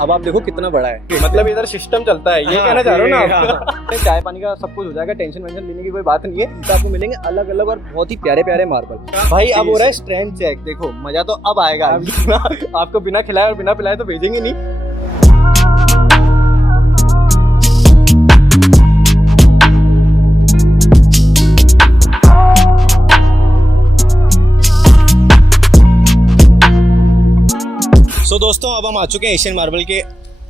अब आप देखो कितना बड़ा है, मतलब इधर सिस्टम चलता है, ये कहना चाह रहे हो ना आप। चाय पानी का सब कुछ हो जाएगा, टेंशन वेंशन लेने की कोई बात नहीं है। तो आपको मिलेंगे अलग अलग और बहुत ही प्यारे प्यारे मार्बल। भाई अब हो रहा है स्ट्रेंथ चेक, देखो मजा तो अब आएगा। आपको बिना खिलाए और बिना पिलाए तो भेजेंगे नहीं। तो दोस्तों अब हम आ चुके हैं एशियन मार्बल के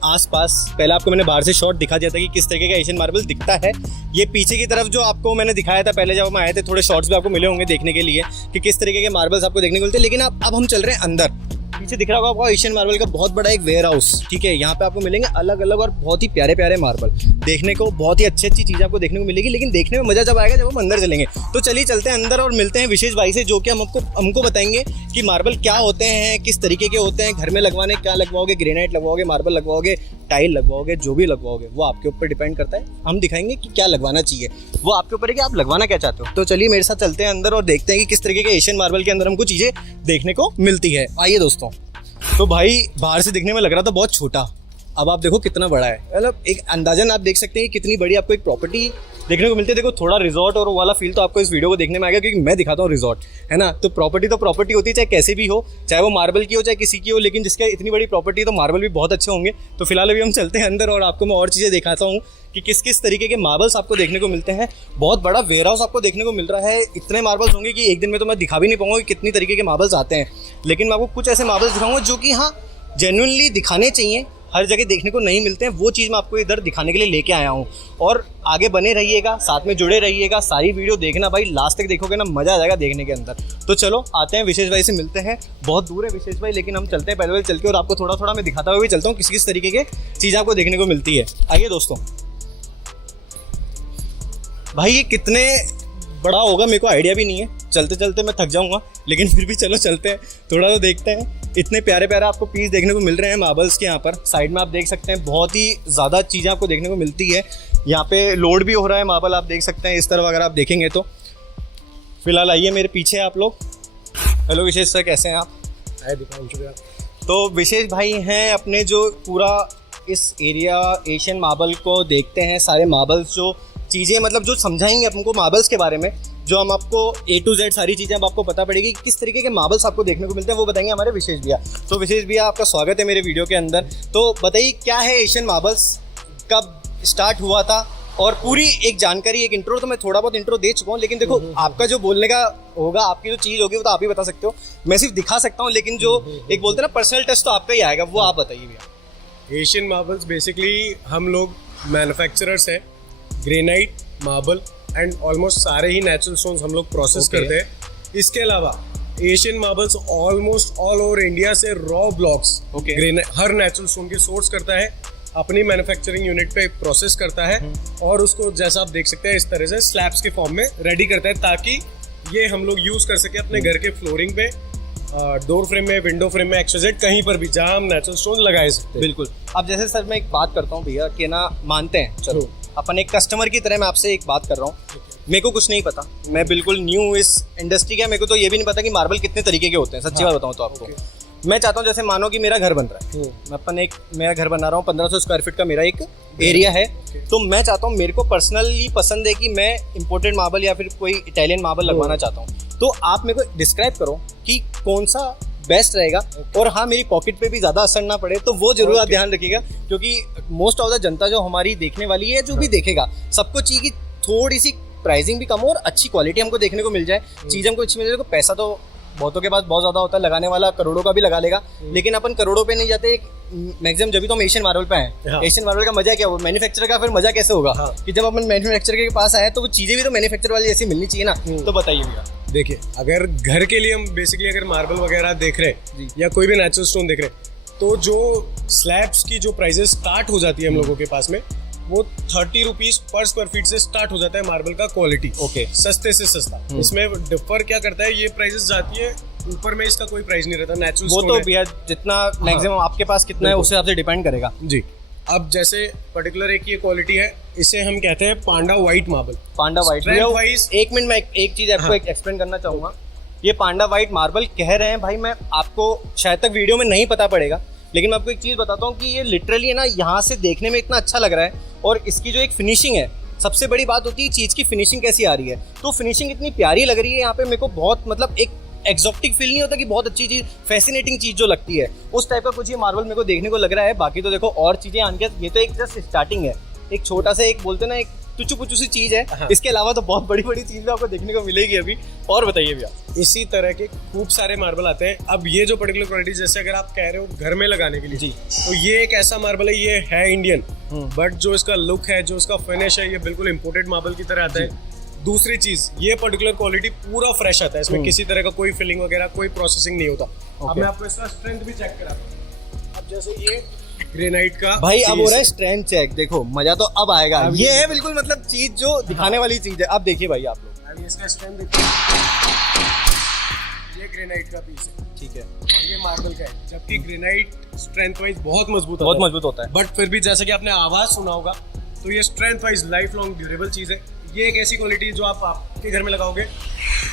आसपास। पहले आपको मैंने बाहर से शॉट दिखा दिया था कि किस तरीके का एशियन मार्बल दिखता है। ये पीछे की तरफ जो आपको मैंने दिखाया था पहले जब हम आए थे, थोड़े शॉट्स भी आपको मिले होंगे देखने के लिए कि किस तरीके के मार्बल्स आपको देखने को मिलते हैं। लेकिन अब हम चल रहे हैं अंदर। पीछे दिख रहा होगा आपको एशियन मार्बल का बहुत बड़ा एक वेयर हाउस, ठीक है। यहाँ पे आपको मिलेंगे अलग अलग और बहुत ही प्यारे प्यारे मार्बल देखने को, बहुत ही अच्छी अच्छी चीज़ आपको देखने को मिलेगी। लेकिन देखने में मजा जब आएगा जब हम अंदर चलेंगे। तो चलिए चलते हैं अंदर और मिलते हैं विशेष भाई से, जो कि हमको बताएंगे कि मार्बल क्या होते हैं, किस तरीके के होते हैं, घर में लगवाने क्या लगवाओगे, ग्रेनाइट लगवाओगे, मार्बल लगवाओगे, टाइल लगवाओगे, जो भी लगवाओगे वो आपके ऊपर डिपेंड करता है। हम दिखाएंगे कि क्या लगवाना चाहिए, वो आपके ऊपर है कि आप लगवाना क्या चाहते हो। तो चलिए मेरे साथ चलते हैं अंदर और देखते हैं कि किस तरीके के एशियन मार्बल के अंदर हमको चीज़ें देखने को मिलती है। आइए दोस्तों। तो भाई बाहर से दिखने में लग रहा था बहुत छोटा, अब आप देखो कितना बड़ा है। मतलब एक अंदाजन आप देख सकते हैं कि कितनी बड़ी आपको एक प्रॉपर्टी देखने को मिलती है। देखो थोड़ा रिजॉर्ट और वाला फील तो आपको इस वीडियो को देखने में आएगा, क्योंकि मैं दिखाता हूँ रिजॉर्ट, है ना। तो प्रॉपर्टी होती है, चाहे कैसे भी हो, चाहे वो मार्बल की हो चाहे किसी की हो, लेकिन जिसका इतनी बड़ी प्रॉपर्टी तो मार्बल भी बहुत अच्छे होंगे। तो फिलहाल अभी हम चलते हैं अंदर और आपको मैं और चीज़ें दिखाता हूँ कि किस किस तरीके के मार्बल्स आपको देखने को मिलते हैं। बहुत बड़ा वेयर हाउस आपको देखने को मिल रहा है। इतने मार्बल्स होंगे कि एक दिन में तो मैं दिखा भी नहीं पाऊंगा कि कितनी तरीके के मार्बल्स आते हैं। लेकिन मैं आपको कुछ ऐसे मार्बल्स दिखाऊंगा जो कि हाँ जेन्युइनली दिखाने चाहिए, हर जगह देखने को नहीं मिलते हैं। वो चीज़ मैं आपको इधर दिखाने के लिए लेके आया हूँ। और आगे बने रहिएगा, साथ में जुड़े रहिएगा, सारी वीडियो देखना भाई, लास्ट तक देखोगे ना मज़ा आ जाएगा देखने के अंदर। तो चलो आते हैं विशेष भाई से मिलते हैं। बहुत दूर है विशेष भाई, लेकिन हम चलते हैं पहले चल के, और आपको थोड़ा थोड़ा मैं दिखाता हुआ भी चलता हूँ किस किस तरीके के चीज़ आपको देखने को मिलती है। आइए दोस्तों। भाई ये कितने बड़ा होगा मेरे को आइडिया भी नहीं है, चलते चलते मैं थक जाऊँगा, लेकिन फिर भी चलो चलते हैं, थोड़ा तो देखते हैं। इतने प्यारे प्यारे आपको पीस देखने को मिल रहे हैं मार्बल्स के। यहाँ पर साइड में आप देख सकते हैं बहुत ही ज़्यादा चीज़ें आपको देखने को मिलती है। यहाँ पे लोड भी हो रहा है मार्बल, आप देख सकते हैं इस तरफ अगर आप देखेंगे तो। फिलहाल आइए मेरे पीछे आप लोग। हेलो विशेष सर, कैसे हैं आप? आए दिखाऊँ। तो विशेष भाई हैं अपने जो पूरा इस एरिया एशियन मार्बल को देखते हैं, सारे मार्बल्स जो चीज़ें मतलब जो समझाएंगे हमको मार्बल्स के बारे में, जो हम आपको A to Z सारी चीज़ें अब आपको पता पड़ेगी किस तरीके के मार्बल्स आपको देखने को मिलते हैं, वो बताएंगे हमारे विशेष भैया। तो विशेष भैया आपका स्वागत है मेरे वीडियो के अंदर। तो बताइए क्या है एशियन मार्बल्स, कब स्टार्ट हुआ था, और पूरी एक जानकारी, एक इंट्रो। तो मैं थोड़ा बहुत इंट्रो दे चुका हूँ, लेकिन देखो आपका जो बोलने का होगा, आपकी जो चीज़ होगी वो तो आप ही बता सकते हो, मैं सिर्फ दिखा सकता हूँ। लेकिन जो एक बोलते हैं ना पर्सनल टच तो आपका ही आएगा, वो आप बताइए भैया। एशियन मार्बल्स बेसिकली हम लोग मैन्युफैक्चरर्स हैं, ग्रेनाइट, मार्बल एंड ऑलमोस्ट सारे ही नेचुरल स्टोन्स हम लोग प्रोसेस करते हैं। इसके अलावा Asian marbles almost all over India से रॉ ब्लॉक्स हर नेचुरल स्टोन की सोर्स करता है, अपनी मैन्युफैक्चरिंग यूनिट पे प्रोसेस करता है, और उसको जैसा आप देख सकते हैं इस तरह से स्लैब्स के फॉर्म में रेडी करता है, ताकि ये हम लोग यूज कर सके अपने घर के फ्लोरिंग पे, डोर फ्रेम में, विंडो फ्रेम में, एक्सेजेट कहीं पर भी जहां हम नेचुरल स्टोन लगाए सकते हैं। बिल्कुल। अब जैसे सर मैं एक बात करता हूँ भैया कि ना मानते हैं, चलो अपन एक कस्टमर की तरह मैं आपसे एक बात कर रहा हूँ। मेरे को कुछ नहीं पता, मैं बिल्कुल न्यू इस इंडस्ट्री का, मेरे को तो ये भी नहीं पता कि मार्बल कितने तरीके के होते हैं। सच्ची बात बताऊँ तो आपको मैं चाहता हूँ, जैसे मानो कि मेरा घर बन रहा है, मेरा घर बना रहा हूँ, 1500 स्क्वायर फीट का मेरा एक एरिया है। तो मैं चाहता हूँ, मेरे को पर्सनली पसंद है कि मैं इम्पोर्टेड मार्बल या फिर कोई इटालियन मार्बल लगवाना चाहता हूँ। तो आप मेरे को डिस्क्राइब करो कि कौन सा बेस्ट रहेगा, और हाँ मेरी पॉकेट पे भी ज़्यादा असर ना पड़े, तो वो जरूर आप ध्यान रखिएगा, क्योंकि मोस्ट ऑफ द जनता जो हमारी देखने वाली है, जो भी देखेगा, सबको चाहिए कि थोड़ी सी प्राइसिंग भी कम हो और अच्छी क्वालिटी हमको देखने को मिल जाए, चीज़ हमको अच्छी मिल जाए। पैसा तो बहुतों के पास बहुत ज़्यादा होता है, लगाने वाला करोड़ों का भी लगा लेगा, लेकिन अपन करोड़ों पे नहीं जाते। मैक्सिमम जब भी तो हम एशियन मार्बल पे आए, एशियन मार्बल का मजा क्या हुआ, मैन्युफैक्चरर का फिर मजा कैसे होगा कि जब अपन मैन्युफैक्चरर के पास आए तो वो चीज़ें भी तो मैन्युफैक्चर वाली जैसी मिलनी चाहिए ना। तो बताइए भैया। देखिए, अगर घर के लिए हम बेसिकली अगर मार्बल वगैरह देख रहे हैं या कोई भी नेचुरल स्टोन देख रहे हैं, तो जो स्लैब्स की जो प्राइसेस स्टार्ट हो जाती है हम लोगों के पास में, वो 30 रुपीज पर स्क्वायर फीट से स्टार्ट हो जाता है मार्बल का क्वालिटी। सस्ते से सस्ता। इसमें डिफर क्या करता है, ये प्राइसेस जाती है ऊपर में, इसका कोई प्राइस नहीं रहता नेचुरल वो तो भैया जितना मैक्सिमम आपके पास कितना है उस हिसाब से डिपेंड करेगा जी। अब जैसे पर्टिकुलर एक ये क्वालिटी है, इसे हम कहते हैं पांडा व्हाइट मार्बल। पांडा व्हाइट, एक मिनट में एक चीज आपको एक्सप्लेन करना चाहूंगा। ये पांडा व्हाइट मार्बल कह रहे हैं भाई, मैं आपको शायद तक वीडियो में नहीं पता पड़ेगा, लेकिन मैं आपको एक चीज़ बताता हूँ कि ये लिटरली है ना, यहाँ से देखने में इतना अच्छा लग रहा है, और इसकी जो एक फिनिशिंग है, सबसे बड़ी बात होती है चीज़ की फिनिशिंग कैसी आ रही है। तो फिनिशिंग इतनी प्यारी लग रही है यहाँ पे, मेरे को बहुत मतलब एक एक्सॉटिक फील नहीं होता कि बहुत अच्छी चीज़, फैसिनेटिंग चीज़ जो लगती है उस टाइप का कुछ ये मार्बल मेरे को देखने को लग रहा है। बाकी तो देखो और चीज़ें आने के, ये तो एक जस्ट स्टार्टिंग है, एक छोटा सा एक बोलते हैं ना एक टुचू पुचू सी चीज़ है। हाँ। इसके अलावा तो बहुत बड़ी बड़ी चीज़ आपको देखने को मिलेगी अभी। और बताइए भैया। इसी तरह के खूब सारे मार्बल आते हैं। अब ये जो पर्टिकुलर क्वालिटी, जैसे अगर आप कह रहे हो घर में लगाने के लिए जी, तो ये एक ऐसा मार्बल है, ये है इंडियन, बट जो इसका लुक है, जो इसका फिनिश है, ये बिल्कुल इंपोर्टेड मार्बल की तरह आता है। दूसरी चीज, ये पर्टिकुलर क्वालिटी पूरा फ्रेश आता है, इसमें किसी तरह का कोई फिलिंग वगैरह कोई प्रोसेसिंग नहीं होता। अब मैं आपको इसका स्ट्रेंथ भी चेक कराता हूँ। अब जैसे ये ग्रेनाइट का भाई अब हो रहा है स्ट्रेंथ चेक, देखो मजा तो अब आएगा। अब ये है बिल्कुल मतलब चीज जो दिखाने वाली चीज है। अब देखिए भाई आप लोग, अब इसका स्ट्रेंथ देखिए, ये ग्रेनाइट का पीस है, ठीक है, और ये मार्बल का है। जबकि ग्रेनाइट स्ट्रेंथ वाइज बहुत मजबूत होता है, बट फिर भी जैसे कि आपने आवाज सुना होगा, तो ये strength wise life long durable चीज है। ये एक ऐसी क्वालिटी है जो आप आपके घर में लगाओगे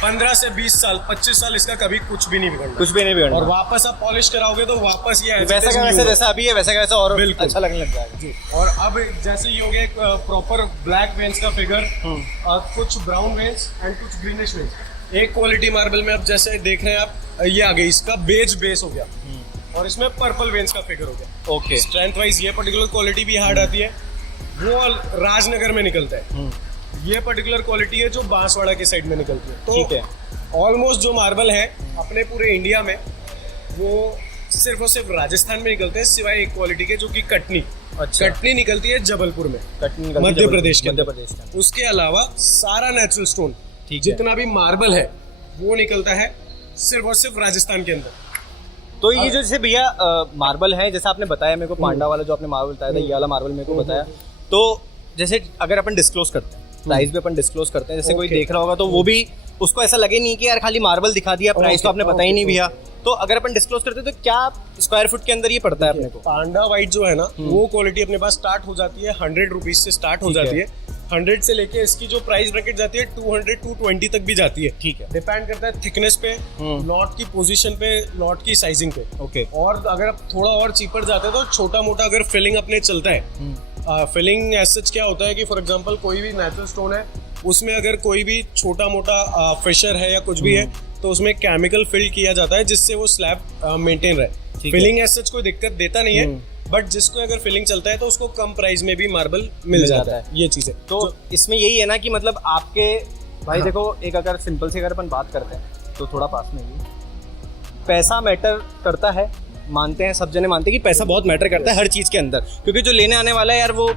15 से 20 साल 25 साल इसका कभी कुछ भी नहीं बिगड़ना, और वापस आप पॉलिश कराओगे तो वापस ये वैसा का वैसा जैसा अभी है वैसा का वैसा और बिल्कुल अच्छा लगने लग जाएगा जी। और अब जैसे ये हो गया एक प्रॉपर ब्लैक वेन्स का फिगर, और कुछ ब्राउन वेन्स एंड कुछ ग्रीनिश वेन्स। एक क्वालिटी मार्बल में अब जैसे देख रहे हैं आप, ये आ गई, इसका बेज बेस हो गया, और इसमें पर्पल वेन्स का फिगर हो गया। ओके, स्ट्रेंथ वाइज ये पर्टिकुलर क्वालिटी भी हार्ड आती है, वो राजनगर में निकलता है। ये पर्टिकुलर क्वालिटी है जो बांसवाड़ा के साइड में निकलती है। तो ठीक है, ऑलमोस्ट जो मार्बल है अपने पूरे इंडिया में, वो सिर्फ और सिर्फ राजस्थान में निकलते हैं, सिवाय एक क्वालिटी के जो कि कटनी। अच्छा, कटनी निकलती है जबलपुर में, कटनी मध्य प्रदेश के। में। उसके अलावा सारा नेचुरल स्टोन, ठीक है, जितना भी मार्बल है वो निकलता है सिर्फ और सिर्फ राजस्थान के अंदर। तो ये जो जैसे भैया मार्बल है, जैसे आपने बताया मेरे को, पांडा वाला जो आपने मार्बल बताया था, ये वाला मार्बल मेरे को बताया, तो जैसे अगर अपन डिस्क्लोज करते हैं, प्राइस भी अपन डिस्क्लोज करते हैं, जैसे कोई देख रहा होगा तो वो भी उसको ऐसा लगे नहीं कि यार खाली मार्बल दिखा दिया, प्राइस तो आपने बताया ही नहीं भैया। तो अगर अपन डिस्क्लोज करते हैं तो क्या स्क्वायर फुट के अंदर ये पड़ता है अपने को? पांडा व्हाइट जो है ना, वो क्वालिटी अपने पास स्टार्ट हो जाती है 100 रुपीज से स्टार्ट हो जाती है। 100 से लेके इसकी जो प्राइस ब्रैकेट जाती है 200 220 तक भी जाती है। ठीक है, डिपेंड करता है थिकनेस पे, नॉट की पोजीशन पे, नॉट की साइजिंग पे। ओके, और अगर आप थोड़ा और चीपर जाते हैं तो छोटा मोटा अगर फिलिंग अपने चलता है, फिलिंग एज सच क्या होता है कि फॉर एग्जांपल कोई भी नेचुरल स्टोन है, उसमें अगर कोई भी छोटा मोटा फिशर है या कुछ भी है, तो उसमें केमिकल फिल किया जाता है जिससे वो स्लैब मेंटेन रहे। फिलिंग एज सच कोई दिक्कत देता नहीं है, बट जिसको अगर फिलिंग चलता है तो उसको कम प्राइस में भी मार्बल मिल जाता है। ये चीज़ है। तो इसमें यही है ना कि मतलब आपके भाई देखो, एक अगर सिंपल से अगर अपन बात करते हैं तो थोड़ा पास में ही, पैसा मैटर करता है, मानते हैं सब जने मानते हैं कि पैसा बहुत मैटर करता है हर चीज़ के अंदर, क्योंकि जो लेने आने वाला है यार वो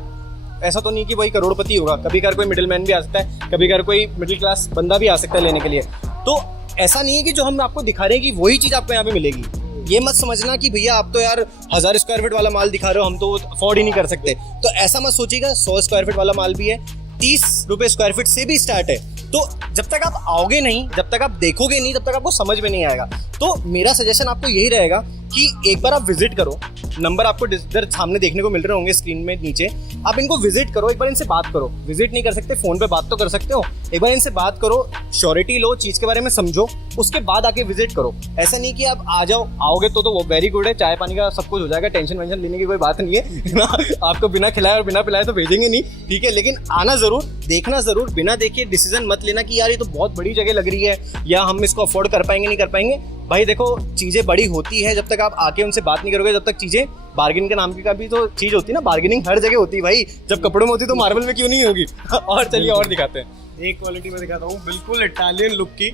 ऐसा तो नहीं कि वही करोड़पति होगा, कभी कभार कोई मिडिल मैन भी आ सकता है, कभी कभार कोई मिडिल क्लास बंदा भी आ सकता है लेने के लिए। तो ऐसा नहीं है कि जो हम आपको दिखा रहे हैं कि वही चीज़ आपको यहाँ पे मिलेगी। ये मत समझना कि भैया आप तो यार 1000 स्क्वायर फीट वाला माल दिखा रहे हो, हम तो अफोर्ड ही नहीं कर सकते, तो ऐसा मत सोचिएगा। 100 स्क्वायर फीट वाला माल भी है, 30 रुपये स्क्वायर फीट से भी स्टार्ट है। तो जब तक आप आओगे नहीं, जब तक आप देखोगे नहीं, तब तक आपको समझ में नहीं आएगा। तो मेरा सजेशन आपको यही रहेगा कि एक बार आप विजिट करो, नंबर आपको इधर सामने देखने को मिल रहे होंगे स्क्रीन में नीचे, आप इनको विजिट करो, एक बार इनसे बात करो। विजिट नहीं कर सकते, फोन पे बात तो कर सकते हो, एक बार इनसे बात करो, श्योरिटी लो, चीज़ के बारे में समझो, उसके बाद आके विजिट करो। ऐसा नहीं कि आप आ जाओ, आओगे तो वो वेरी गुड है, चाय पानी का सब कुछ हो जाएगा, टेंशन वेंशन लेने की कोई बात नहीं है ना, आपको बिना खिलाए और बिना पिलाए तो भेजेंगे नहीं, ठीक है। लेकिन आना जरूर, देखना जरूर, बिना देखे डिसीजन मत लेना कि यार ये तो बहुत बड़ी जगह लग रही है या हम इसको अफोर्ड कर पाएंगे नहीं कर पाएंगे। भाई देखो, चीज़ें बड़ी होती है जब तक आप आके उनसे बात नहीं करोगे, जब तक चीज़ें, बार्गेनिंग के नाम की का भी तो चीज़ होती है ना, बार्गेनिंग हर जगह होती है भाई, जब कपड़ों में होती तो मार्बल में क्यों नहीं होगी। और चलिए और दिखाते हैं। एक क्वालिटी में दिखाता हूँ बिल्कुल इटालियन लुक की,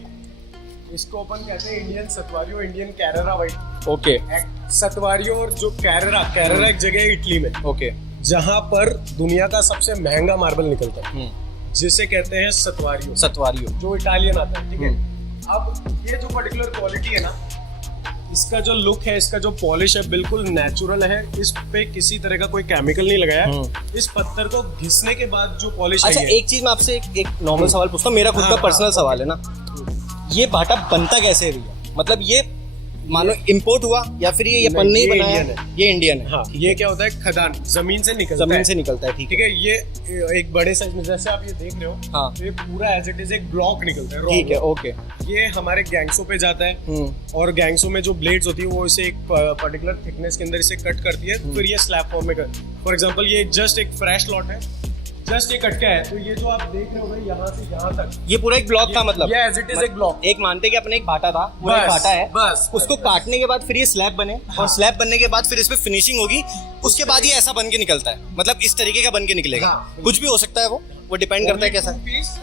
इसको अपन कहते हैं इंडियन सतवारियो, इंडियन कैरेरा व्हाइट। ओके, सतवारियो और जो कैरेरा एक जगह है इटली में, ओके, जहाँ पर दुनिया का सबसे महंगा मार्बल निकलता है, जिसे कहते हैं सतवारियो, जो इटालियन आता है, ठीक है। अब ये जो पर्टिकुलर क्वालिटी है ना, इसका जो लुक है, इसका जो पॉलिश है, बिल्कुल नेचुरल है, इस पे किसी तरह का कोई केमिकल नहीं लगाया है। इस पत्थर को घिसने के बाद जो पॉलिश अच्छा है। एक चीज मैं आपसे एक नॉर्मल सवाल पूछता हूँ, मेरा खुद का पर्सनल सवाल है ना, ये भाटा बनता कैसे है भैया? मतलब ये मानो इंपोर्ट हुआ या फिर ये अपन ने ही ये बनाया इंडियन है। ये इंडियन है। हाँ, ये क्या होता है, खदान जमीन से निकलता है। जमीन से निकलता है, ठीक ठीक है। ये एक बड़े साइज में जैसे आप ये देख रहे हो, हाँ। तो ये पूरा एज इट इज एक ब्लॉक निकलता है, raw ठीक है, block। ओके। ये हमारे गैंग्सों पे जाता है और गैंग्सों में जो ब्लेड्स होती है वो इसे एक पर्टिकुलर थिकनेस के अंदर इसे कट करती है, फिर ये स्लैब फॉर्म में कर। फॉर एग्जांपल ये जस्ट एक फ्रेश लॉट है, जस्ट ये कट का है, तो ये जो आप देख रहे हो ना यहाँ से यहाँ तक, ये पूरा एक ब्लॉक था मतलब। ये एज इट इज एक ब्लॉक। एक मानते कि अपने एक भाटा था, पूरा एक बस, भाटा है, बस। उसको काटने के बाद फिर ये स्लैब बने और स्लैब बनने के बाद फिर इस पे फिनिशिंग होगी, उसके बाद ये ऐसा बन के निकलता है, मतलब इस तरीके का बन के निकलेगा। हाँ। कुछ भी हो सकता है, वो डिपेंड करता है कैसा।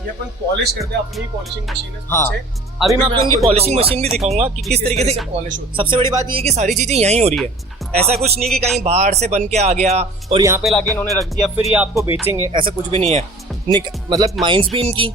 ये अपन पॉलिश करते हैं, अपनी पॉलिशिंग मशीन है हाँ, पीछे। अभी मैं आपको इनकी पॉलिशिंग दिखाऊंगा मशीन भी दिखाऊंगा कि किस तरीके से पॉलिश होती है। सबसे बड़ी बात ये है कि सारी चीजें यहीं हो रही है, ऐसा कुछ नहीं कि कहीं बाहर से बन के आ गया और यहाँ पे लाके इन्होंने रख दिया फिर ये आपको बेचेंगे, ऐसा कुछ भी नहीं है। मतलब माइंस भी इनकी,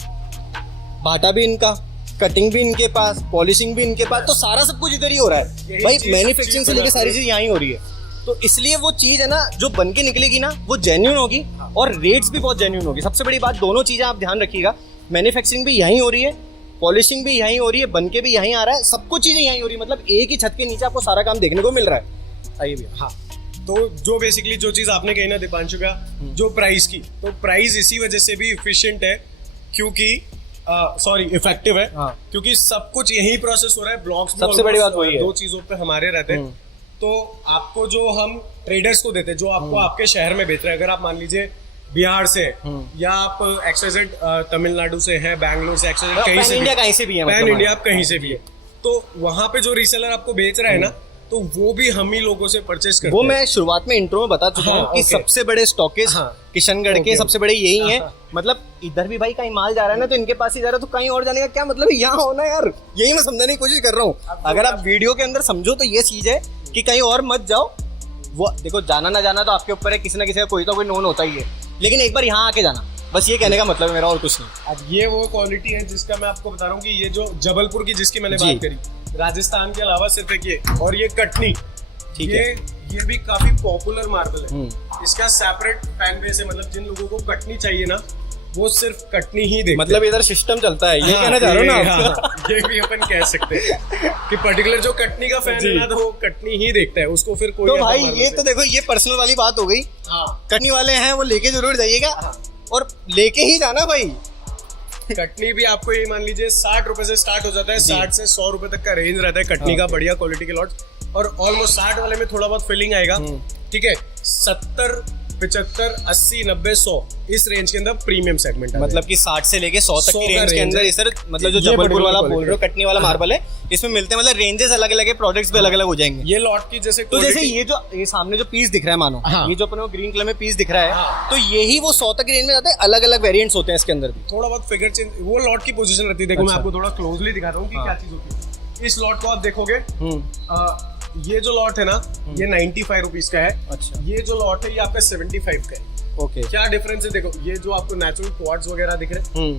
भाटा भी इनका, कटिंग भी इनके पास, पॉलिशिंग भी इनके पास, तो सारा सब कुछ इधर ही हो रहा है भाई। मैन्युफैक्चरिंग से लेकर सारी चीज यहीं हो रही है, तो इसलिए वो चीज है ना जो बन के निकलेगी ना वो जेन्युइन होगी और रेट्स भी बहुत जेन्युइन होगी। सबसे बड़ी बात, दोनों चीजें आप ध्यान रखिएगा, मैन्युफैक्चरिंग भी यहीं हो रही है, पॉलिशिंग भी यहीं हो रही है, बन के भी यहीं आ रहा है, सब कुछ चीजें यहीं हो रही है, मतलब एक ही छत के नीचे आपको सारा काम देखने को मिल रहा है। आइए भैया। हाँ, तो जो बेसिकली जो चीज आपने कही ना दीपांशु का, जो प्राइस की, तो प्राइस इसी वजह से भी इफिशिएंट है क्योंकि सॉरी इफेक्टिव है, हाँ। क्योंकि सब कुछ यही प्रोसेस हो रहा है। ब्लॉक्स भी सबसे बड़ी बात almost वही है। दो चीजों पे हमारे रहते हैं। तो आपको जो हम ट्रेडर्स को देते हैं, जो आपको आपके शहर में बेच रहे हैं, अगर आप मान लीजिए बिहार से या आप XYZ तमिलनाडु से हैं, बैंगलोर से, XYZ कहीं से इंडिया कहीं से भी है, पैन मतलब इंडिया आप कहीं से भी है, तो वहां पे जो रीसेलर आपको बेच रहा है ना, तो वो भी हम ही लोगों से परचेस करते वो हैं। मैं शुरुआत में इंट्रो में बता चुका हूँ हाँ, कि ओके। सबसे बड़े स्टॉकिस्ट हाँ, किशनगढ़ के ओके, सबसे बड़े यही हैं। हाँ। मतलब इधर भी भाई कहीं माल जा रहा है ना तो इनके पास ही जा रहा है, तो कहीं और जाने का क्या मतलब है, यहाँ होना यार, यही मैं समझाने की कोशिश कर रहा हूँ। अगर आप वीडियो के अंदर समझो तो ये चीज है कि कहीं और मत जाओ। वो देखो, जाना ना जाना तो आपके ऊपर है, किसी ना किसी का कोई तो कोई नोन होता ही है, लेकिन एक बार यहाँ आके जाना, बस ये कहने का मतलब है मेरा, और कुछ नहीं। अब ये वो क्वालिटी है जिसका मैं आपको बता रहा हूँ कि ये जो जबलपुर की जिसकी मैंने जी। बात करी, राजस्थान के अलावा सिर्फ एक ये और ये कटनी, ठीक ये है। ये भी काफी पॉपुलर मार्बल है। इसका सेपरेट फैन बेस है, मतलब जिन लोगों को कटनी चाहिए ना, वो सिर्फ कटनी ही देखते मतलब इधर सिस्टम चलता है, ये हाँ, कहना चाह रहे हो ना ये- आप? हाँ, ये भी अपन कह सकते हैं कि पर्टिकुलर जो कटनी का फैन है ना, तो वो कटनी ही देखता है, उसको फिर कोई तो ऐसा भाई मार्बल ये से- तो देखो, ये पर्सनल वाली बात हो गई। हाँ, कटनी वाले हैं वो लेके जरूर जाइएगा, और लेके ही जाना भाई। कटनी भी आपको ये मान लीजिए 60 रुपए से स्टार्ट हो जाता है, 60 से 100 रुपए तक का रेंज रहता है कटनी का, बढ़िया क्वालिटी के लॉट। और ऑलमोस्ट 60 वाले में थोड़ा बहुत फिलिंग आएगा, ठीक है। 70, 75, 80, 90, 100 इस रेंज के अंदर प्रीमियम सेगमेंट है। मतलब कि 60 से लेके 100 तक 100 की का रेंज के range अंदर है। ये सर, मतलब जो ये जबलपुर बढ़िया वाला quality बोल रहे हो, है। कटनी वाला मार्बल है, इसमें मिलते हैं, मतलब रेंजेस अलग अलग है, प्रोडक्ट्स भी अलग अलग हो जाएंगे। ये लॉट की जैसे तो जैसे quality- ये सामने जो पीस दिख रहा है, मानो हाँ। ये जो अपने को ग्रीन कलर में पीस दिख रहा है, हाँ। तो यही वो 100 तक की रेंज में जाता है, अलग अलग वेरिएंट्स होते हैं इसके अंदर भी। थोड़ा बहुत फिगर चेंज, वो लॉट की पोजीशन रहती है। देखो मैं अच्छा। आपको थोड़ा क्लोजली दिखाता हूँ कि क्या चीज होती है। इस लॉट को आप देखोगे, ये जो लॉट है ना, ये 95 रुपीज का है। अच्छा। ये जो लॉट है ये आपका 75 का है। ओके। क्या डिफरेंस है देखो, ये जो आपको नेचुरल क्वार्ट्ज वगैरह दिख रहे हैं,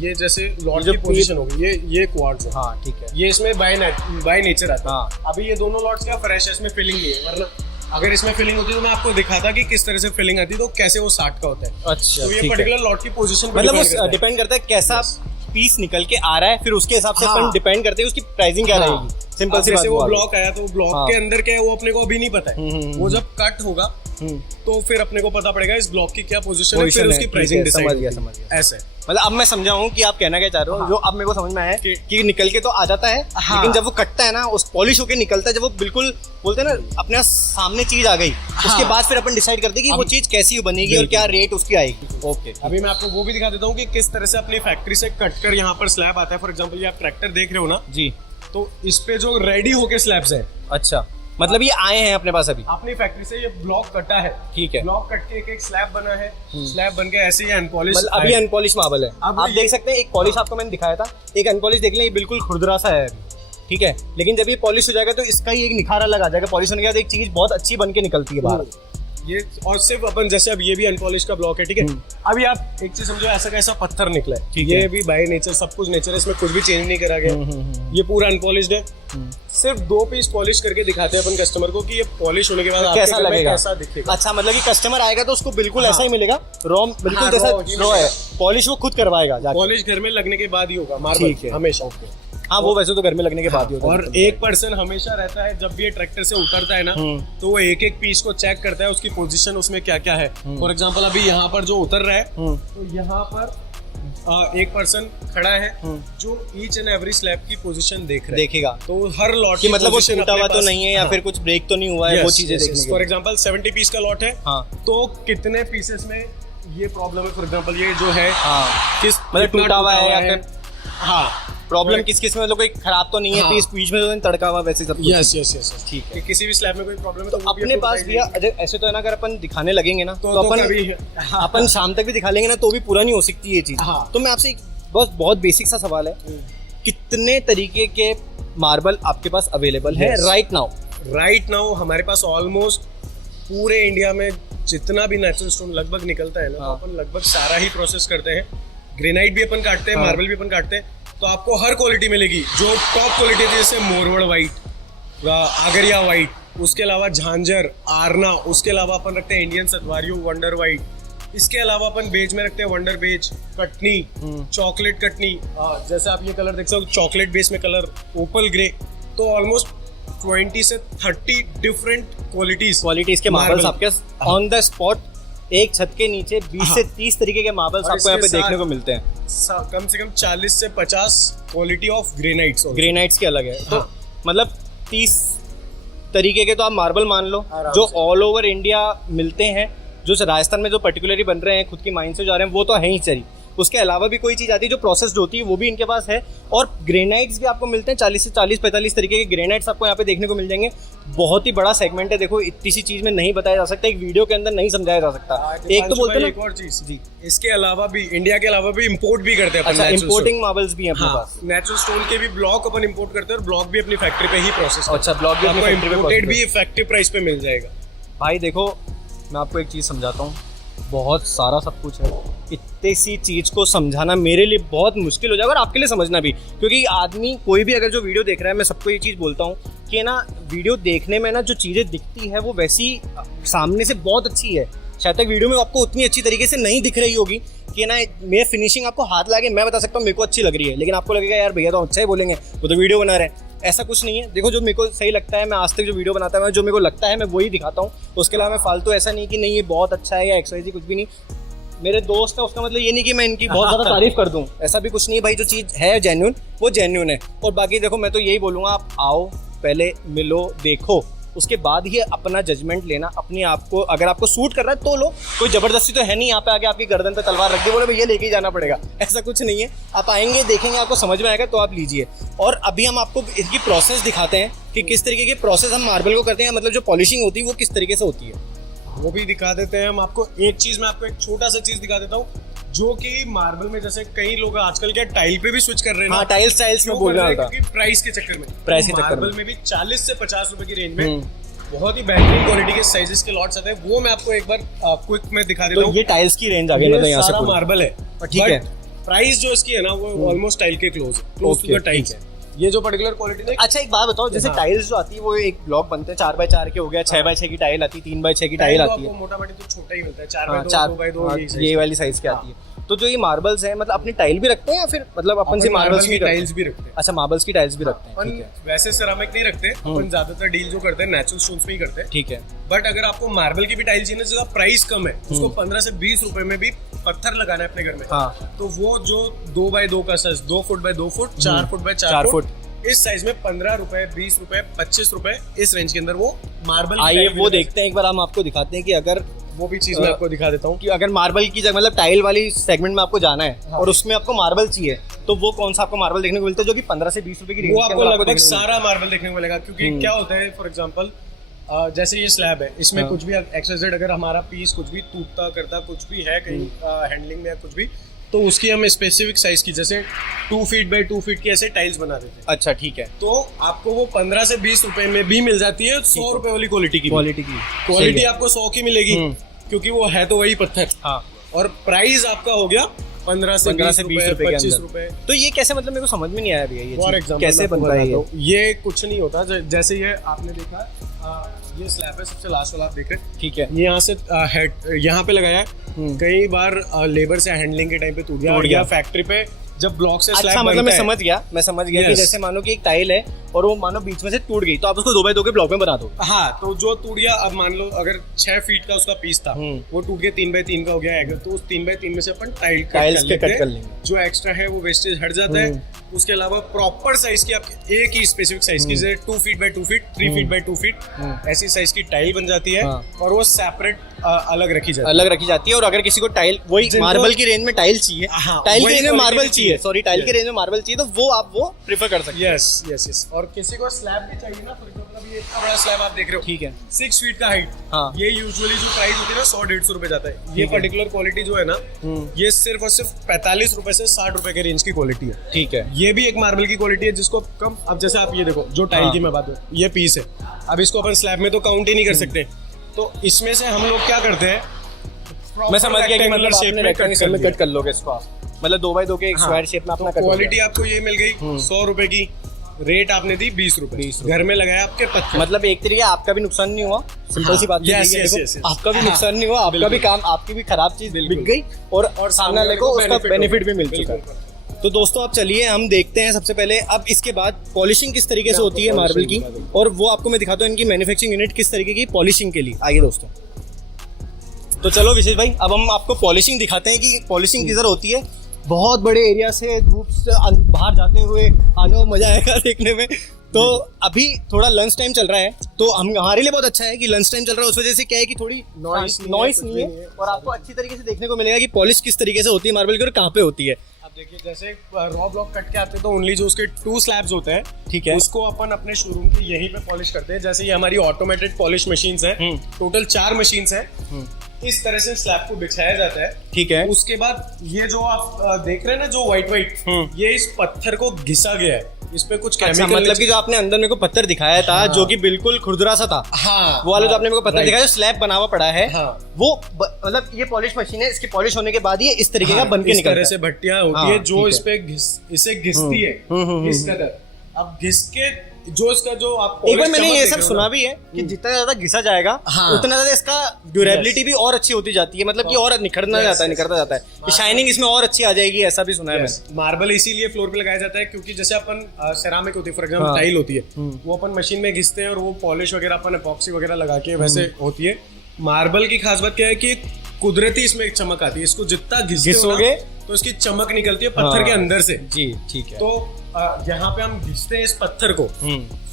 ये जैसे लॉट जो की पोजीशन होगी, ये क्वार्ट्ज है। हाँ, ठीक है। ये इसमें बाय नेचर आता है। हाँ। अभी ये दोनों लॉट्स क्या फ्रेश है, इसमें फिलिंग नहीं है, वरना अगर इसमें फिलिंग होती तो मैं आपको दिखाता कि किस तरह से फिलिंग आती, तो कैसे वो 60 का होता है। अच्छा, तो ये ठीक है। पर्टिकुलर लॉट की पोजीशन मतलब वो डिपेंड करता है कैसा पीस निकल के आ रहा है, फिर उसके हिसाब से अपन हाँ। डिपेंड करते हैं उसकी प्राइसिंग क्या रहेगी। सिंपल सी बात जैसे वो हुआ। ब्लॉक आया, तो ब्लॉक हाँ। के अंदर क्या है वो अपने को अभी नहीं पता है। वो जब कट होगा हम्म। तो फिर अपने को पता पड़ेगा इस ब्लॉक की क्या पोजीशन है, Position फिर है, उसकी ठीक प्राइसिंग है, डिसाइड समझ गया। ऐसे। मतलब अब मैं समझा हूँ कि आप कहना क्या चाह रहे हो। जो अब मेरे को समझ में आया है कि निकल के तो आ जाता है, हाँ। लेकिन जब वो कटता है ना, उस पॉलिश होके निकलता है, जब वो बिल्कुल बोलते हैं ना अपने सामने चीज आ गई, उसके बाद फिर अपन डिसाइड करते हैं कि वो चीज कैसी बनेगी और क्या रेट उसकी आएगी। ओके। अभी मैं आपको वो भी दिखा देता हूँ कि किस तरह से अपनी फैक्ट्री से कट कर यहाँ पर स्लैब आता है। फॉर एग्जाम्पल ये आप ट्रैक्टर देख रहे हो ना, जी। तो इस पे जो रेडी होके स्लैब्स है, अच्छा, मतलब ये आए हैं अपने पास अभी। अपनी फैक्ट्री से ये ब्लॉक कटा है, ठीक है। ब्लॉक कट के एक स्लैब बना है, स्लैब बन के ऐसे ही अनपॉलिश। मतलब अभी अनपॉलिश मार्बल है, अब आप ये- देख सकते हैं। एक पॉलिश आपको मैंने दिखाया था, एक अनपॉलिश देख लें, ये बिल्कुल खुरदरा सा है अभी, ठीक है। लेकिन जब ये पॉलिश हो जाएगा तो इसका ही एक निखार अलग आ जाएगा। पॉलिश होने के बाद एक चीज बहुत अच्छी बन के निकलती है बाहर। ये और सिर्फ अपन जैसे अब ये भी अनपॉलिश का ब्लॉक है, ठीक है। अभी आप एक चीज समझो, ऐसा कैसा पत्थर निकला है, ठीक ये है। भी बाय नेचर सब कुछ नेचर है, इसमें कुछ भी चेंज नहीं करा गया। ये पूरा अनपॉलिश्ड है। सिर्फ 2 पीस पॉलिश करके दिखाते हैं अपन कस्टमर को कि ये पॉलिश होने के बाद आपके कैसा घर में लगेगा, कैसा दिखेगा। अच्छा, मतलब कि कस्टमर आएगा तो उसको बिल्कुल ऐसा ही मिलेगा, रॉ बिल्कुल हाँ, जैसा raw ही रॉ है। मिलेगा। पॉलिश वो खुद करवाएगा जाके। पॉलिश घर में लगने के बाद ही होगा मार्बल, ठीक है। हमेशा। हाँ वो वैसे तो घर में लगने के बाद ही होता है। और एक पर्सन हमेशा रहता है, जब भी ये ट्रैक्टर से उतरता है ना, तो वो एक एक पीस को चेक करता है, उसकी पोजीशन उसमें क्या क्या है। फॉर एग्जांपल अभी यहाँ पर जो उतर रहा है, तो यहाँ पर एक पर्सन खड़ा है जो ईच एंड एवरी स्लैब की पोजीशन देखेगा। तो हर लॉट कि मतलब वो टूटा हुआ तो नहीं है या फिर कुछ ब्रेक तो नहीं हुआ है, वो चीजें देखने के। फॉर एग्जांपल 70 पीस का लॉट है, तो कितने पीसेस में ये प्रॉब्लम है। फॉर एग्जांपल ये जो है किस मतलब टूटा हुआ है या फिर प्रॉब्लम Right. किस किस में, मतलब कोई खराब तो नहीं है, पीस बीच में तो तड़का हुआ वैसे सब। यस ठीक है। किसी भी स्लैब में कोई प्रॉब्लम है तो वो भी अपने आपको पास बताई भैया जाएगी। ऐसे तो है ना, अगर अपन दिखाने लगेंगे ना तो कभी अपन शाम तक भी दिखा लेंगे ना तो भी पूरा नहीं हो सकती ये चीज। हाँ। तो मैं आपसे एक बहुत बेसिक सा सवाल है, कितने तरीके के मार्बल आपके पास अवेलेबल है राइट नाउ? हमारे पास ऑलमोस्ट पूरे इंडिया में जितना भी नेचुरल स्टोन लगभग निकलता है ना, तो अपन लगभग सारा ही प्रोसेस करते हैं। ग्रेनाइट भी अपन काटते हैं, मार्बल भी अपन काटते हैं, तो आपको हर क्वालिटी मिलेगी। जो टॉप क्वालिटी है जैसे मोरवड़ वाइट, आगरिया वाइट, उसके अलावा झांझर, आरना, उसके अलावा अपन रखते हैं इंडियन सतवारियो, वंडर वाइट, इसके अलावा अपन बेज में रखते हैं wonder beige, Katni, chocolate Katni, जैसे आप ये कलर देख सकते हो चॉकलेट बेस में कलर, ओपल ग्रे। तो ऑलमोस्ट 20 से 30 डिफरेंट क्वालिटीज के मार्बल्स आपके ऑन द स्पॉट एक छत के नीचे 20 से 30 तरीके के मार्बल्स आपको यहाँ पे देखने को मिलते हैं। कम से कम 40 से 50 क्वालिटी ऑफ ग्रेनाइट्स के अलग है। तो मतलब 30 तरीके के तो आप मार्बल मान लो जो ऑल ओवर इंडिया मिलते हैं, जो राजस्थान में जो पर्टिकुलरली बन रहे हैं, खुद की माइन से जा रहे हैं, वो तो है ही सही। उसके अलावा भी कोई चीज़ आती है जो प्रोसेस्ड होती है, वो भी इनके पास है। और ग्रेनाइट्स भी आपको मिलते हैं, 40 से 45 तरीके के ग्रेनाइट्स आपको यहाँ पे देखने को मिल जाएंगे। बहुत ही बड़ा सेगमेंट है, देखो इतनी सी चीज़ में नहीं बताया जा सकता, एक वीडियो के अंदर नहीं समझाया जा सकता। एक तो बोलते हैं एक और चीज जी, इसके अलावा भी इंडिया के अलावा भी इंपोर्ट भी करते हैं। अच्छा, इंपोर्टिंग मार्बल्स भी हैं अपने पास। नेचुरल स्टोन के भी ब्लॉक अपन इंपोर्ट करते हैं और ब्लॉक भी अपनी फैक्ट्री पे ही प्रोसेस। अच्छा, ब्लॉक भी अपनी फैक्ट्री पे इंपोर्टेड भी इफेक्टिव प्राइस पे मिल जाएगा। भाई देखो, मैं आपको एक चीज़ समझाता हूँ, बहुत सारा सब कुछ है, इतनी सी चीज़ को समझाना मेरे लिए बहुत मुश्किल हो जाएगा और आपके लिए समझना भी, क्योंकि आदमी कोई भी अगर जो वीडियो देख रहा है, मैं सबको ये चीज़ बोलता हूँ कि ना वीडियो देखने में ना जो चीज़ें दिखती है वो वैसी सामने से बहुत अच्छी है, शायद तक वीडियो में आपको उतनी अच्छी तरीके से नहीं दिख रही होगी कि ना मेरे फिनिशिंग आपको हाथ लगे, मैं बता सकता हूँ मेरे को अच्छी लग रही है, लेकिन आपको लगेगा यार भैया तो अच्छा ही बोलेंगे, वो तो वीडियो बना रहे हैं। ऐसा कुछ नहीं है। देखो, जो मेरे को सही लगता है, मैं आज तक जो वीडियो बनाता है, जो मेरे को लगता है मैं वही दिखाता हूँ। उसके अलावा मैं फालतू ऐसा नहीं कि नहीं ये बहुत अच्छा है या एक्सवाइजी, कुछ भी नहीं। मेरे दोस्त है, उसका मतलब ये नहीं कि मैं इनकी बहुत ज़्यादा तारीफ कर दूँ, ऐसा भी कुछ नहीं है भाई। जो चीज़ है जेन्युइन, वो जेन्युइन है। और बाकी देखो, मैं तो यही बोलूँगा, आप आओ, पहले मिलो, देखो, उसके बाद ही अपना जजमेंट लेना। अपने आप को, अगर आपको सूट कर रहा है तो लो, कोई जबरदस्ती तो है नहीं यहाँ पे आके आपकी गर्दन पे तलवार रख दे बोले भैया लेके ही जाना पड़ेगा, ऐसा कुछ नहीं है। आप आएंगे, देखेंगे, आपको समझ में आएगा तो आप लीजिए। और अभी हम आपको इसकी प्रोसेस दिखाते हैं कि किस तरीके की प्रोसेस हम मार्बल को करते हैं, मतलब जो पॉलिशिंग होती है वो किस तरीके से होती है, वो भी दिखा देते हैं हम आपको। एक चीज मैं आपको एक छोटा सा चीज दिखा देता हूँ, जो कि मार्बल में जैसे कई लोग आजकल क्या टाइल पे भी स्विच कर रहे हैं। हाँ, टाइल्स में बोल रहा था, क्योंकि प्राइस के चक्कर में, मार्बल में भी 40 से 50 रुपए की रेंज में बहुत ही बेहतरीन क्वालिटी के साइजेस के लॉट्स आते हैं। वो मैं आपको एक बार क्विक में दिखा देता हूँ। तो ये टाइल्स की रेंज आ गई, मतलब यहाँ से मार्बल है, ठीक है। प्राइस जो इसकी है ना वो ऑलमोस्ट टाइल के क्लोज टू द टाइल्स है। ये जो पर्टिकुलर क्वालिटी है। अच्छा, एक बात बताओ, जैसे टाइल्स जो आती है वो एक ब्लॉक बनते हैं, 4x4 के हो गया, 6x6 की टाइल आती है, 3x6 की टाइल आती है, मोटा मोटी तो छोटा ही मिलता है, 4x2 ये वाली साइज की आती है। तो जो ये मार्बल्स है, मतलब अपनी टाइल भी रखते हैं या फिर मतलब अपन से मार्बल्स की टाइल्स भी रखते हैं? अच्छा, मार्बल्स की टाइल्स भी रखते हैं, ठीक है। वैसे सेरामिक नहीं रखते अपन, ज्यादातर डील जो करते हैं नेचुरल स्टोन्स में ही करते हैं, ठीक है। बट अगर आपको मार्बल की भी टाइल चाहिए, जिसका प्राइस कम है, उसको 15 से 20 रुपए में भी पत्थर लगाना है अपने घर में, तो वो जो 2x2 का size, 2 foot by 2 foot, 4 foot by 4 foot, इस साइज में 15 रुपए, 20 रुपए, 25 रुपए, इस रेंज के अंदर वो मार्बल। आइए वो देखते हैं एक बार, हम आपको दिखाते हैं कि अगर वो भी चीज मैं आपको दिखा देता हूँ कि अगर मार्बल की जगह मतलब टाइल वाली सेगमेंट में आपको जाना है और उसमें आपको मार्बल चाहिए, तो वो कौन सा आपको मार्बल देखने को मिलता है जो कि 15 से 20 रुपए की रेंज? वो आपको लगभग सारा मार्बल देखने को मिलेगा, क्योंकि क्या होता है, फॉर एग्जांपल जैसे ये स्लैब है, इसमें कुछ भी एक्सेसरीज, अगर हमारा पीस कुछ भी टूटता करता कुछ भी है कहीं हैंडलिंग में या कुछ भी, तो उसकी हम स्पेसिफिक साइज की, जैसे 2 फीट बाय 2 फीट की ऐसे टाइल्स बना देते हैं। अच्छा, ठीक है। तो आपको वो 15 से 20 रुपए में भी मिल जाती है, 100 रुपए वाली क्वालिटी आपको 100 की मिलेगी, क्योंकि वो है तो वही पत्थर। हाँ। और प्राइस आपका हो गया 15 से 20 रुपए, 25 रुपए। तो ये कैसे, मतलब मेरे को समझ में नहीं आया भैया, ये फॉर एग्जांपल कैसे बनता है ये कुछ नहीं होता। जैसे ये आपने देखा, ये स्लैब है सबसे लास्ट वाला, आप देख रहे हैं, ठीक है। ये यहाँ से हेड यहाँ पे लगाया है, कई बार लेबर से हैंडलिंग के टाइम पे टूट गया, या फैक्ट्री पे जब ब्लॉक से अच्छा, स्लैब मतलब बनता मैं है, समझ गया कि Yes. जैसे मानो कि एक टाइल है और वो मानो बीच में से टूट गई, तो आप उसको 2x2 के ब्लॉक में बना दो। हाँ, तो जो टूट गया, अब मान लो अगर 6 फीट का उसका पीस था, वो टूट के 3x3 का हो गया है, तो उस 3x3 में से अपन टाइल्स के कट कर लेंगे। जो एक्स्ट्रा है वो वेस्टेज हट जाता है। उसके अलावा प्रॉपर साइज की, आपकी एक ही स्पेसिफिक साइज की, जैसे 2 feet by 2 feet, 3 feet by 2 feet, ऐसी साइज की टाइल बन जाती है। और वो सेपरेट अलग रखी जाती है। और अगर किसी को टाइल, वही मार्बल की रेंज में टाइल चाहिए, टाइल की रेंज में मार्बल चाहिए, सॉरी टाइल की रेंज में मार्बल चाहिए, तो वो आप वो प्रेफर कर सकते हैं। यस। और किसी को स्लैब भी चाहिए ना, फॉर एग्जांपल ये इतना बड़ा स्लैब आप देख रहे हो, ठीक है, 6 फीट का हाइट, ये यूजुअली जो प्राइस होती है ना 100-150 रुपए जाता है। ये पर्टिकुलर क्वालिटी जो है ना, ये सिर्फ और सिर्फ 45 रुपए से 60 रुपए के रेंज की क्वालिटी है। ठीक है, ये भी एक मार्बल की क्वालिटी है जिसको कम, अब जैसे आप ये देखो, जो टाइल की मैं बात करूं, ये पीस है, अब इसको अपन स्लैब में तो काउंट ही नहीं कर सकते, तो इसमें से हम लोग क्या करते हैं, मैं समझ गया कि मतलब शेप में कट कर लोगे इसको आप, मतलब 2x2 के एक स्क्वायर शेप में अपना कट। क्वालिटी आपको ये मिल गई 100 रुपए की, रेट आपने दी 20 रुपए, घर में लगाया आपके 25। मतलब एक तरीके आपका भी नुकसान नहीं हुआ, सिंपल सी बात है, आपका भी नुकसान नहीं हुआ, आपका भी काम, आपकी भी खराब चीज बिक गई और सामने वाले को उसका बेनिफिट भी मिल चुका। तो दोस्तों आप चलिए हम देखते हैं सबसे पहले, अब इसके बाद पॉलिशिंग किस तरीके से होती है मार्बल की, और वो आपको मैं दिखाता हूँ इनकी मैन्युफैक्चरिंग यूनिट किस तरीके की पॉलिशिंग के लिए। आइए दोस्तों, तो चलो विशेष भाई, अब हम आपको पॉलिशिंग दिखाते हैं कि पॉलिशिंग किधर होती है। बहुत बड़े एरिया से धूप से बाहर जाते हुए आने में मजा आएगा देखने में। तो अभी थोड़ा लंच टाइम चल रहा है, तो हमारे लिए बहुत अच्छा है कि लंच टाइम चल रहा है, उस वजह से क्या है कि थोड़ी नॉइस नहीं है, और आपको अच्छी तरीके से देखने को मिलेगा कि पॉलिश किस तरीके से होती है मार्बल की और कहाँ पे होती है। देखिए, जैसे रॉ ब्लॉक कट के आते हैं तो ओनली जो उसके 2 स्लैब्स होते हैं, ठीक है, उसको अपन अपने शोरूम की यहीं पे पॉलिश करते हैं। जैसे ये हमारी ऑटोमेटेड पॉलिश मशीन्स हैं, टोटल 4 मशीन्स हैं। इस तरह से स्लैब को बिछाया जाता है, ठीक है। उसके बाद ये जो आप देख रहे हैं ना, जो व्हाइट ये इस पत्थर को घिसा गया है, इस पे कुछ केमिकल, मतलब कि जो आपने अंदर मेरे को पत्थर दिखाया था, जो कि बिल्कुल खुरदुरा सा था, वो वाला जो आपने मेरे को पत्थर दिखाया, जो स्लैब बना हुआ पड़ा है, वो मतलब ये पॉलिश मशीन है, इसकी पॉलिश होने के बाद ये इस तरीके का बन के निकलता है। इस तरह से भट्टियां होती है जो इस पे इसे घिसती है, इस कदर। अब घिस के जो इसका जो आप एक बार मैंने ये सब सुना भी है कि जितना ज्यादा घिसा जाएगा उतना ज्यादा इसका ड्यूरेबिलिटी भी और अच्छी होती जाती है, मतलब कि और निखरता जाता है, शाइनिंग इसमें और अच्छी आ जाएगी, ऐसा भी सुना है मैंने। मार्बल इसीलिए फ्लोर पे लगाया जाता है क्योंकि जैसे अपन सेरामिक होती है, फॉर एग्जांपल टाइल होती है, वो अपन मशीन में घिसते हैं और वो पॉलिश वगैरह अपन एपॉक्सी वगैरह लगा के वैसे होती है। मार्बल की खास बात क्या है कि कुदरती इसमें एक चमक आती है, इसको जितना घिसोगे तो इसकी चमक निकलती है पत्थर के अंदर से। जी ठीक है। तो यहाँ पे हम घिसते हैं इस पत्थर को,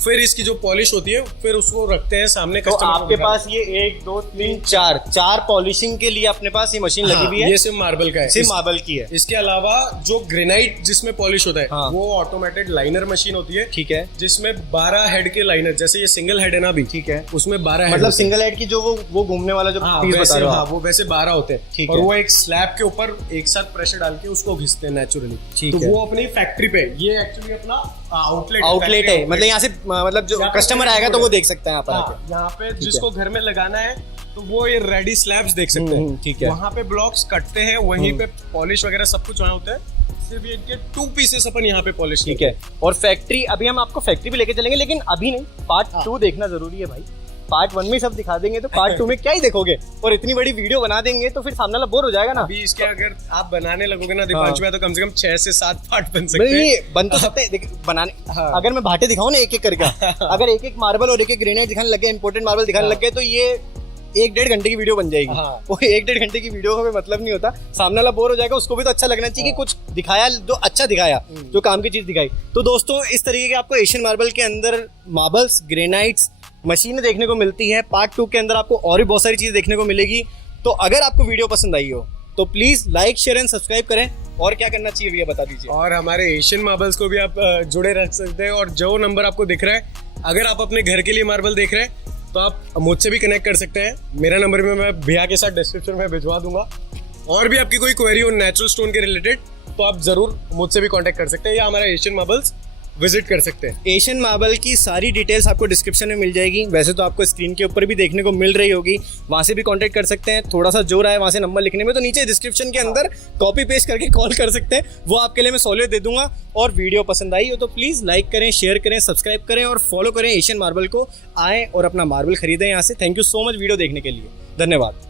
फिर इसकी जो पॉलिश होती है फिर उसको रखते हैं सामने। तो आपके पास ये 1 2 3 4 पॉलिशिंग के लिए अपने पास ये मशीन लगी हुई है। ये सिर्फ मार्बल का है, सिर्फ मार्बल की है। इसके अलावा जो ग्रेनाइट जिसमें पॉलिश होता है वो ऑटोमेटेड लाइनर मशीन होती है, ठीक है, जिसमें 12 हेड के लाइनर, जैसे ये सिंगल हेड है ना अभी, ठीक है, उसमें 12 हेड, मतलब सिंगल हेड की जो वो घूमने वाला जो पीस बता रहे हो, वो वैसे 12 होते हैं, और वो एक स्लैब के ऊपर एक साथ प्रेशर डाल के उसको घिसते हैं नेचुरली। तो वो अपनी फैक्ट्री पे, ये एक्चुअली अपना आउटलेट है, मतलब यहाँ से मतलब जो कस्टमर आएगा तो वो देख सकता है यहाँ पर। यहाँ पे जिसको घर में लगाना है तो वो ये रेडी स्लैब्स देख सकते हैं, ठीक है। वहाँ पे ब्लॉक्स कटते हैं, वहीं पे पॉलिश वगैरह सब कुछ वहाँ होता है, सिर्फ ये इनके 2 पीसेस अपन यहाँ पे पॉलिश, ठीक है। और फैक्ट्री, अभी हम आपको फैक्ट्री भी लेके चलेंगे, लेकिन अभी नहीं, पार्ट 2 देखना जरूरी है भाई। पार्ट 1 में सब दिखा देंगे तो पार्ट 2 में क्या ही देखोगे, और इतनी बड़ी वीडियो बना देंगे तो फिर सामने वाला बोर हो जाएगा ना। अभी इसके अगर आप बनाने लगोगे ना दीपांशु भाई, तो कम से कम 6 से 7 पार्ट बन सकते हैं। बन तो सकते हैं बनाने, अगर मैं भाटे दिखाऊं ना एक एक करके, अगर एक एक मार्बल और एक एक ग्रेनाइट दिखाने लगे, इंपोर्टेंट मार्बल दिखाने लग गए, तो ये 1-1.5 घंटे की वीडियो बन जाएगी। वो 1-1.5 घंटे की वीडियो का मतलब नहीं होता, सामने वाला बोर हो जाएगा, उसको भी तो अच्छा लगना चाहिए कि कुछ दिखाया, जो अच्छा दिखाया, जो काम की चीज दिखाई। तो दोस्तों इस तरीके के आपको एशियन मार्बल के अंदर मार्बल्स, ग्रेनाइट्स, मशीनें देखने को मिलती है। पार्ट 2 के अंदर आपको और भी बहुत सारी चीज़ देखने को मिलेगी। तो अगर आपको वीडियो पसंद आई हो तो please like, share and subscribe करें। और क्या करना चाहिए भैया बता दीजिए। और हमारे एशियन मार्बल्स को भी आप जुड़े रख सकते हैं, और जो नंबर आपको दिख रहा है, अगर आप अपने घर के लिए मार्बल देख रहे हैं तो आप मुझसे भी कनेक्ट कर सकते हैं। मेरा नंबर भी मैं भैया के साथ डिस्क्रिप्शन में भिजवा दूंगा। और भी आपकी कोई क्वेरी हो नेचुरल स्टोन के रिलेटेड तो आप जरूर मुझसे भी कांटेक्ट कर सकते हैं, या हमारा एशियन मार्बल्स विजिट कर सकते हैं। एशियन मार्बल की सारी डिटेल्स आपको डिस्क्रिप्शन में मिल जाएगी, वैसे तो आपको स्क्रीन के ऊपर भी देखने को मिल रही होगी, वहाँ से भी कांटेक्ट कर सकते हैं। थोड़ा सा जोर आए वहाँ से नंबर लिखने में तो नीचे डिस्क्रिप्शन के अंदर कॉपी पेस्ट करके कॉल कर सकते हैं, वो आपके लिए मैं सहूलियत दे दूंगा। और वीडियो पसंद आई हो तो प्लीज़ लाइक करें, शेयर करें, सब्सक्राइब करें और फॉलो करें एशियन मार्बल को। आएँ और अपना मार्बल खरीदें यहाँ से। Thank you so much video देखने के लिए, धन्यवाद।